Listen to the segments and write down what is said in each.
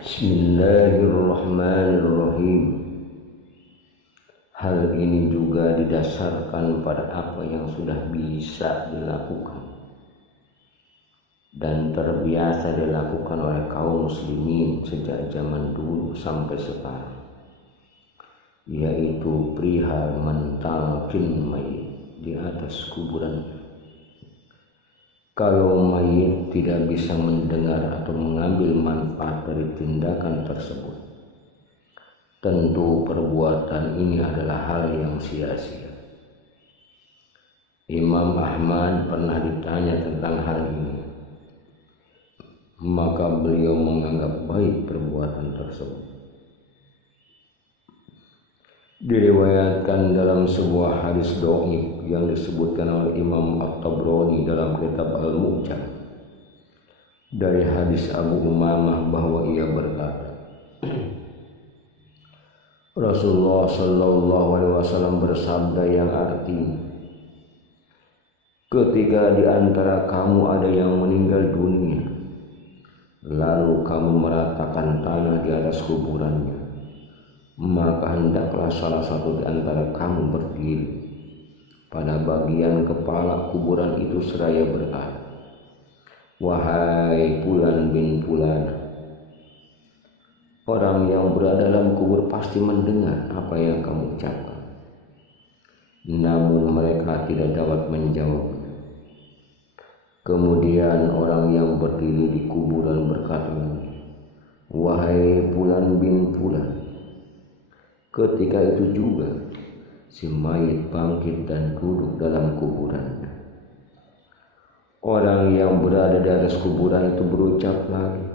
Bismillahirrahmanirrahim. Hal ini juga didasarkan pada apa yang sudah bisa dilakukan dan terbiasa dilakukan oleh kaum muslimin sejak zaman dulu sampai sekarang, yaitu perihal mentalkin mayit di atas kuburan. Kalau mayit tidak bisa mendengar atau mengambil manfaat dari tindakan tersebut, tentu perbuatan ini adalah hal yang sia-sia. Imam Ahmad pernah ditanya tentang hal ini, maka beliau menganggap baik perbuatan tersebut. Diriwayatkan dalam sebuah hadis dhaif yang disebutkan oleh Imam At-Tabrani dalam kitab Al-Mu'jam dari hadis Abu Umamah bahwa ia berkata, Rasulullah Shallallahu Alaihi Wasallam bersabda yang artinya, ketika di antara kamu ada yang meninggal dunia, lalu kamu meratakan tanah di atas kuburannya, maka hendaklah salah satu di antara kamu berdiri pada bagian kepala kuburan itu seraya berkata, wahai Fulan bin Fulan. Orang yang berada dalam kubur pasti mendengar apa yang kamu ucapkan, namun mereka tidak dapat menjawabnya. Kemudian orang yang berdiri di kuburan berkata, wahai Fulan bin Fulan. Ketika itu juga si mayit bangkit dan duduk dalam kuburan. Orang yang berada di atas kuburan itu berucap lagi,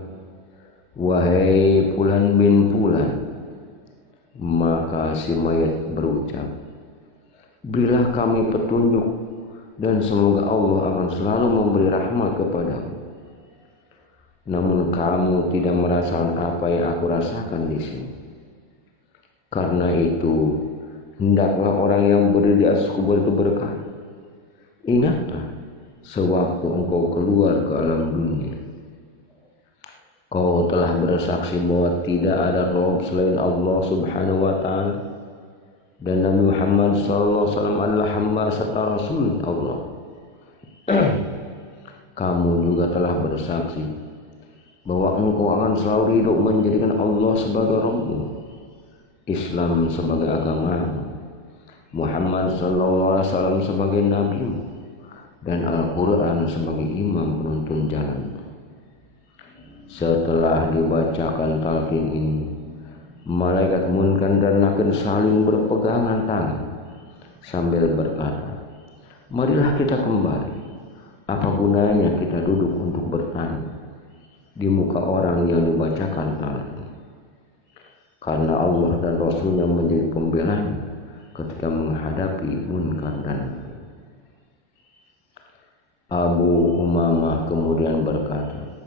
wahai Fulan bin Fulan. Maka si mayit berucap, berilah kami petunjuk dan semoga Allah akan selalu memberi rahmat kepadamu. Namun kamu tidak merasakan apa yang aku rasakan di sini. Karena itu, hendaklah orang yang berdiri di atas kubur itu berkata, ingatlah sewaktu engkau keluar ke alam dunia, kau telah bersaksi bahwa tidak ada Rabb selain Allah Subhanahu wa Ta'ala, dan Nabi Muhammad SAW adalah hamba serta Rasul Allah. Kamu juga telah bersaksi bahwa engkau akan selalu ridho menjadikan Allah sebagai Rabb, Islam sebagai agama, Muhammad SAW sebagai Nabi, dan Al-Quran sebagai imam penuntun jalan. Setelah dibacakan talqin ini, malaikat Munkar dan Nakir saling berpegangan tangan sambil berkata, marilah kita kembali. Apa gunanya kita duduk untuk bertanya di muka orang yang dibacakan talqin? Karena Allah dan Rasulnya menjadi pembelaan ketika menghadapi Munkar dan Nakir. Abu Umamah kemudian berkata,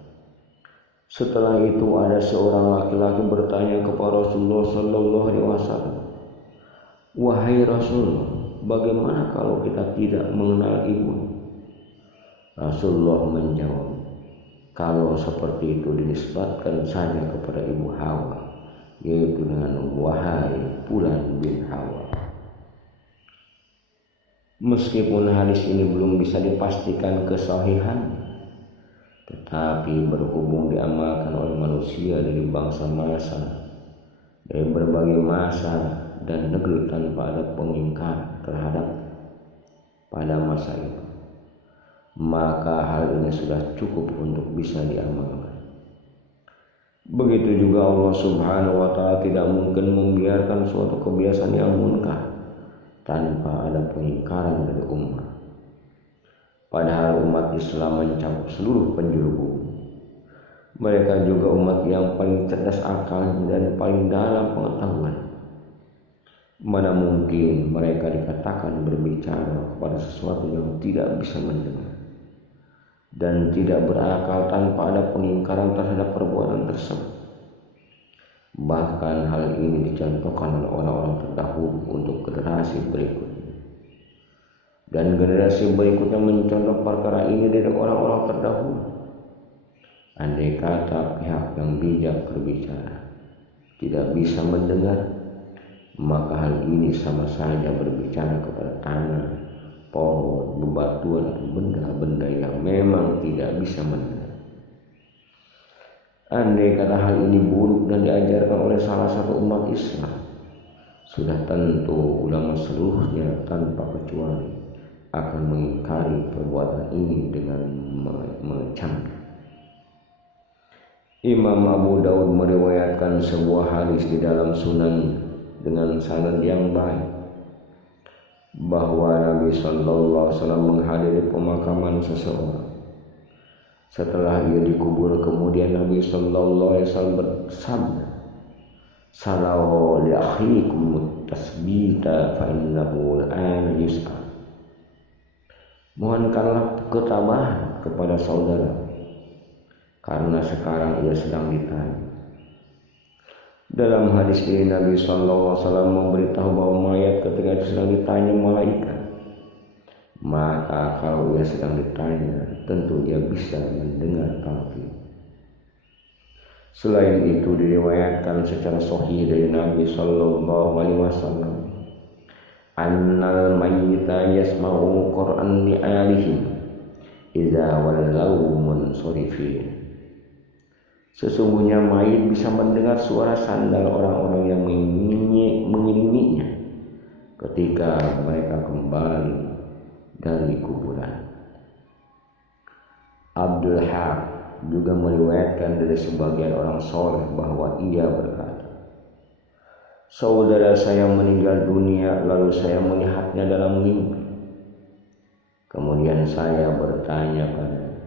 setelah itu ada seorang laki-laki bertanya kepada Rasulullah Sallallahu Alaihi Wasallam, wahai Rasul, bagaimana kalau kita tidak mengenal ibu? Rasulullah menjawab, kalau seperti itu dinisbatkan saja kepada ibu Hawa, yaitu dengan wahai Fulan bin Hawa. Meskipun hadis ini belum bisa dipastikan kesahihan, tetapi berhubung diamalkan oleh manusia dari bangsa-masa, dari berbagai masa dan negeri tanpa ada pengingkar terhadap pada masa itu, maka hal ini sudah cukup untuk bisa diamalkan. Begitu juga Allah Subhanahu wa Ta'ala tidak mungkin membiarkan suatu kebiasaan yang munkar tanpa ada pengingkaran dari umat. Padahal umat Islam mencakup seluruh penjuru bumi. Mereka juga umat yang paling cerdas akal dan paling dalam pengetahuan. Mana mungkin mereka dikatakan berbicara kepada sesuatu yang tidak bisa mendengar dan tidak berakal tanpa ada pengingkaran terhadap perbuatan tersebut. Bahkan hal ini dicontohkan oleh orang-orang terdahulu untuk generasi berikutnya. Dan generasi berikutnya mencontoh perkara ini dari orang-orang terdahulu. Andai kata pihak yang bijak berbicara tidak bisa mendengar, maka hal ini sama saja berbicara kepada tanah, pohon, bebatuan, atau benda-benda yang memang tidak bisa mendengar. Andai kata hal ini buruk dan diajarkan oleh salah satu umat Islam, sudah tentu ulama seluruhnya tanpa kecuali akan mengingkari perbuatan ini dengan mengecam. Imam Abu Daud meriwayatkan sebuah hadis di dalam Sunan dengan sanad yang baik bahwa Nabi Sallallahu Alaihi Wasallam menghadiri pemakaman seseorang. Setelah ia dikubur, kemudian Nabi Sallallahu Alaihi Wasallam bersabda, "Salau li akhikum tasbita fa innahu al-ana yus'al." Mohonkanlah ketabahan kepada saudara, karena sekarang ia sedang ditanya. Dalam hadis ini Nabi SAW memberitahu bahwa mayat ketika itu sedang ditanya malaikat. Maka kalau ia sedang ditanya, tentu ia bisa mendengar talqin. Selain itu diriwayatkan secara sahih dari Nabi SAW, annal mayyita yasma'u Qur'an li alihim idza wallau munsharifin. Sesungguhnya mayit bisa mendengar suara sandal orang-orang yang mengiringinya ketika mereka kembali dari kuburan. Abdul Haq juga meriwayatkan dari sebagian orang soleh bahwa ia berkata, saudara saya meninggal dunia, lalu saya melihatnya dalam mimpi. Kemudian saya bertanya padanya,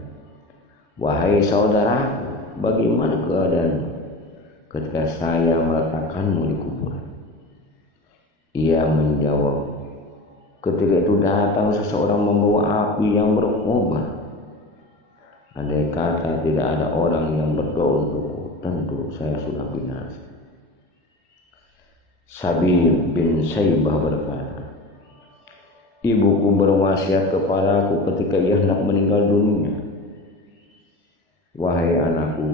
wahai saudara, bagaimana keadaanmu ketika saya meletakkanmu di kuburan? Ia menjawab, ketika itu datang seseorang membawa api yang berkobar. Andai kata tidak ada orang yang berdoa untukku, tentu saya sudah binasa. Sabib bin Saibah berkata, ibuku berwasiat kepadaku ketika ia hendak meninggal dunia, wahai anakku,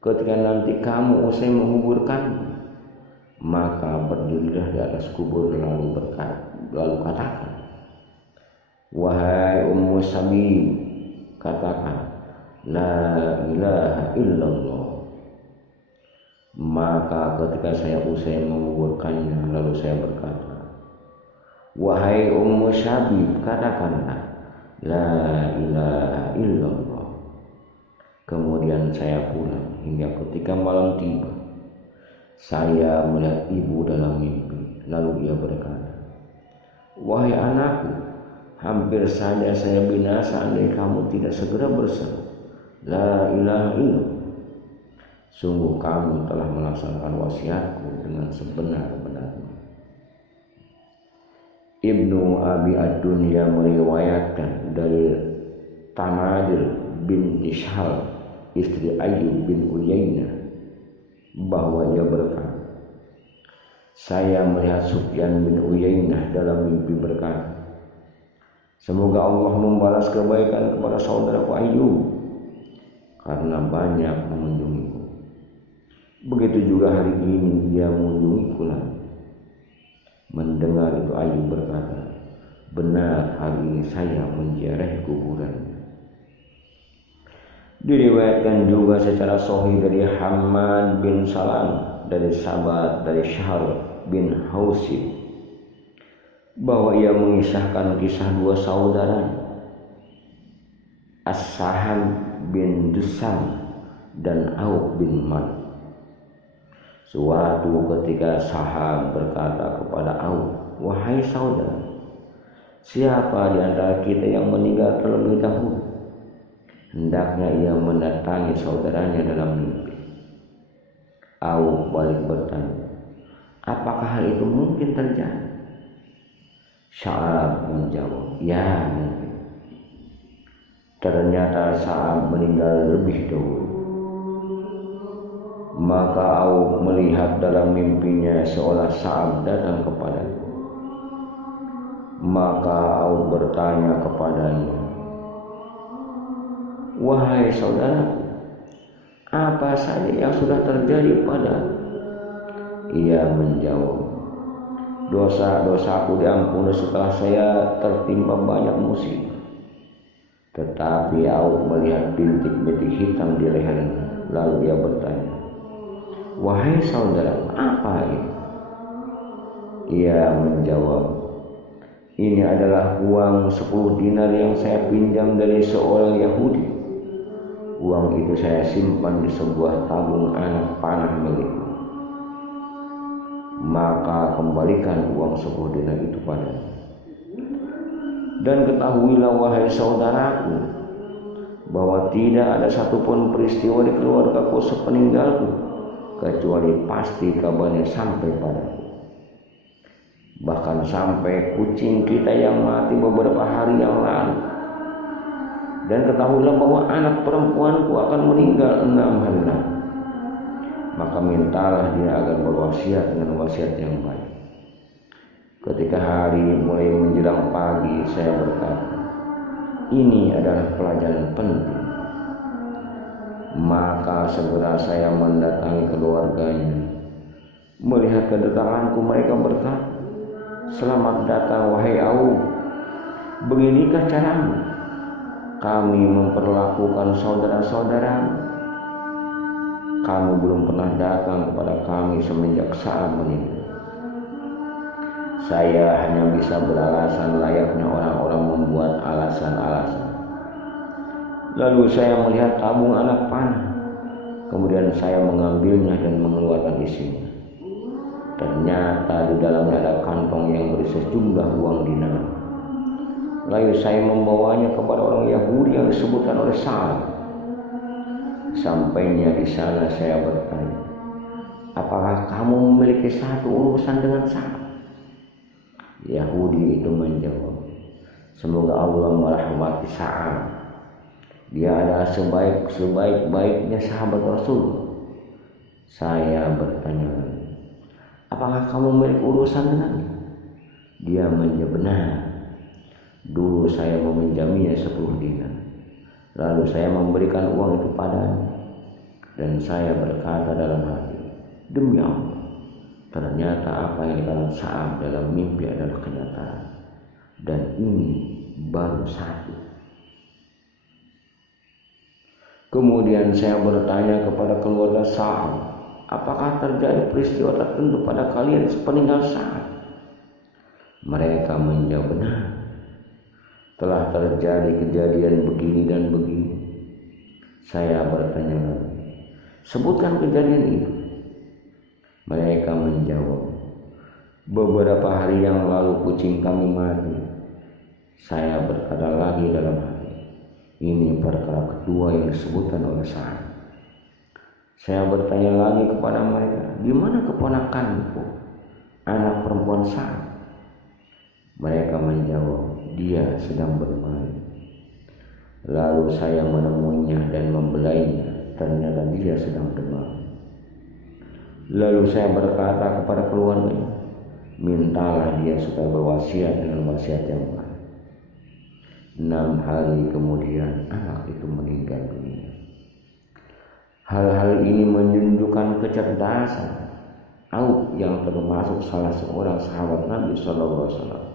ketika nanti kamu usai menguburkanku, maka berdirilah di atas kubur lalu katakan, wahai Ummu Sabib, katakan la ilaha illallah. Maka ketika saya usai menguburkannya, lalu saya berkata, wahai Ummu Sabib, katakanlah la ilaha illallah. Kemudian saya pulang hingga ketika malam tiba, saya melihat ibu dalam mimpi. Lalu ia berkata, wahai anakku, hampir saja saya binasa andai kamu tidak segera berseru la ilaha illallah. Sungguh kamu telah melaksanakan wasiatku dengan sebenar-benarnya. Ibnu Abi Ad-Dunya meriwayatkan dari Tamadir bin Ishal, istri Ayyub bin Uyainah, bahwa ia berkata, saya melihat Sufyan bin Uyainah dalam mimpi berkata, semoga Allah membalas kebaikan kepada saudaraku Ayyub karena banyak mengunjungiku. Begitu juga hari ini dia mengunjungiku lagi. Mendengar itu Ayyub berkata, benar hari ini saya menziarahi kuburannya. Diriwayatkan juga secara sahih dari Hammad bin Salam dari sahabat dari Syahr bin Hausib bahwa ia mengisahkan kisah dua saudara, As-Saham bin Dusam dan Auf bin Malik. Suatu ketika Saham berkata kepada Auf, wahai saudara, siapa di antara kita yang meninggal terlebih dahulu? Hendaknya ia mendatangi saudaranya dalam mimpi. Auf balik bertanya, apakah hal itu mungkin terjadi? Sa'ab menjawab, ya mungkin. Ternyata Sa'ab meninggal lebih dahulu. Maka Auf melihat dalam mimpinya seolah Sa'ab datang kepadanya. Maka Auf bertanya kepadanya, wahai saudaraku, apa saja yang sudah terjadi pada?" Ia menjawab, "Dosa-dosaku diampuni setelah saya tertimpa banyak musibah." Tetapi Auf melihat bintik-bintik hitam di lehernya. Lalu ia bertanya, "Wahai saudara, apa ini?" Ia menjawab, "Ini adalah uang 10 dinar yang saya pinjam dari seorang Yahudi. Uang itu saya simpan di sebuah tabung anak panah milikku. Maka kembalikan uang 10 dinar itu padanya. Dan ketahuilah wahai saudaraku, bahwa tidak ada satupun peristiwa di keluargaku sepeninggalku, kecuali pasti kabarnya sampai padaku. Bahkan sampai kucing kita yang mati beberapa hari yang lalu. Dan ketahuilah bahwa anak perempuanku akan meninggal 6 hari lagi. Maka mintalah dia agar berwasiat dengan wasiat yang baik." Ketika hari mulai menjelang pagi, saya berkata, "Ini adalah pelajaran penting." Maka segera saya mendatangi keluarganya. Melihat kedatanganku, mereka berkata, "Selamat datang wahai Auf. Beginikah caramu kami memperlakukan saudara-saudaramu? Kamu belum pernah datang kepada kami semenjak Sa'ab meninggal." Saya hanya bisa beralasan layaknya orang-orang membuat alasan-alasan. Lalu saya melihat tabung anak panah. Kemudian saya mengambilnya dan mengeluarkan isinya. Ternyata di dalamnya ada kantong yang berisi sejumlah uang dinar. Lalu saya membawanya kepada orang Yahudi yang disebutkan oleh Sa'ad. Sampainya di sana saya bertanya, "Apakah kamu memiliki satu urusan dengan Sa'ad?" Yahudi itu menjawab, "Semoga Allah merahmati Sa'ad. Dia adalah sebaik-baiknya sahabat Rasul." Saya bertanya, "Apakah kamu memiliki urusan dengannya?" Dia menjawab, "Benar. Dulu saya meminjaminya 10 dinar. Lalu saya memberikan uang itu padanya. Dan saya berkata dalam hati, demi Allah, ternyata apa yang dikatakan Sa'ab dalam mimpi adalah kenyataan. Dan ini baru satu." Kemudian saya bertanya kepada keluarga Sa'ab, "Apakah terjadi peristiwa tertentu pada kalian sepeninggal Sa'ab?" Mereka menjawab, "Benar. Telah terjadi kejadian begini dan begini." Saya bertanya lagi, "Sebutkan kejadian itu." Mereka menjawab, "Beberapa hari yang lalu kucing kami mati." Saya berkata lagi dalam hati, ini perkara kedua yang disebutkan oleh Sa'ad. Saya bertanya lagi kepada mereka, "Di mana keponakanku, anak perempuan Sa'ad?" Mereka menjawab, "Dia sedang bermain." Lalu saya menemuinya dan membelainya. Ternyata dia sedang demam. Lalu saya berkata kepada keluarganya, "Mintalah dia supaya berwasiat dengan wasiat yang baik." 6 hari kemudian anak itu meninggal dunia. Hal-hal ini menunjukkan kecerdasan Auf yang termasuk salah seorang sahabat Nabi SAW.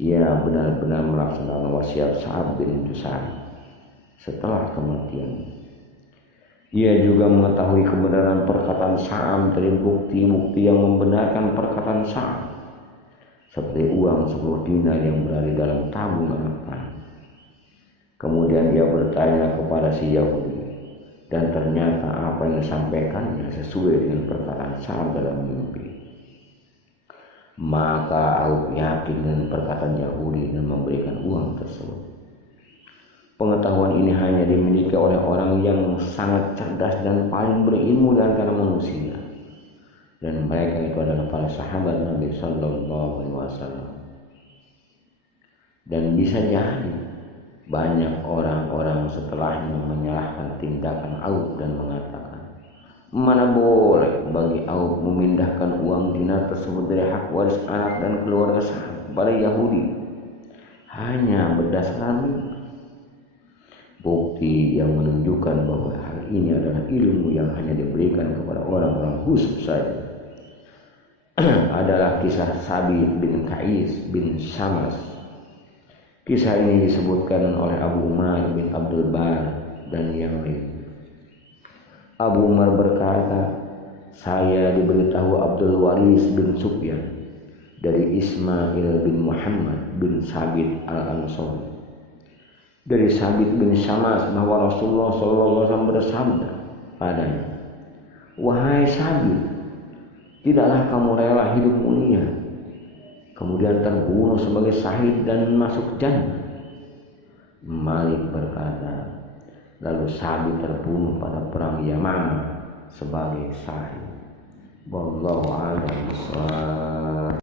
Ia benar-benar melaksanakan wasiat Sa'ab bin Jusad setelah kematiannya. Ia juga mengetahui kebenaran perkataan Sa'ab dari bukti-bukti yang membenarkan perkataan Sa'ab, seperti uang 10 dinar yang berada di dalam tabung anak panah. Kemudian dia bertanya kepada si Yahudi, dan ternyata apa yang disampaikannya sesuai dengan perkataan Sa'ab dalam mimpi. Maka Auf yakin dengan perkataan Yahudi dan memberikan uang tersebut. Pengetahuan ini hanya dimiliki oleh orang yang sangat cerdas dan paling berilmu di antara manusia. Dan mereka itu adalah para sahabat Nabi Sallallahu Alaihi Wasallam. Dan bisa jadi banyak orang-orang setelahnya menyalahkan tindakan Auf dan mengatakan, mana boleh bagi Auf memindahkan uang dinar tersebut dari hak waris anak dan keluarga Sa'ad kepada Yahudi hanya berdasarkan mimpi. bukti yang menunjukkan bahwa hal ini adalah ilmu yang hanya diberikan kepada orang-orang khusus saja adalah kisah Sabit bin Qais bin Syamas. Kisah ini disebutkan oleh Abu Umar bin Abdul Bar dan yang lain. Abu Umar berkata, saya diberitahu Abdul Waris bin Sufyan dari Ismail bin Muhammad bin Sabit al-Ansari dari Sabit bin Syamas bahwa Rasulullah SAW bersabda padanya, wahai Sabit, tidaklah kamu rela hidup mulia kemudian terbunuh sebagai syahid dan masuk jannah? Malik berkata, lalu Sabit terbunuh pada perang Yamamah sebagai syahid. Wallahu a'lam bishawab.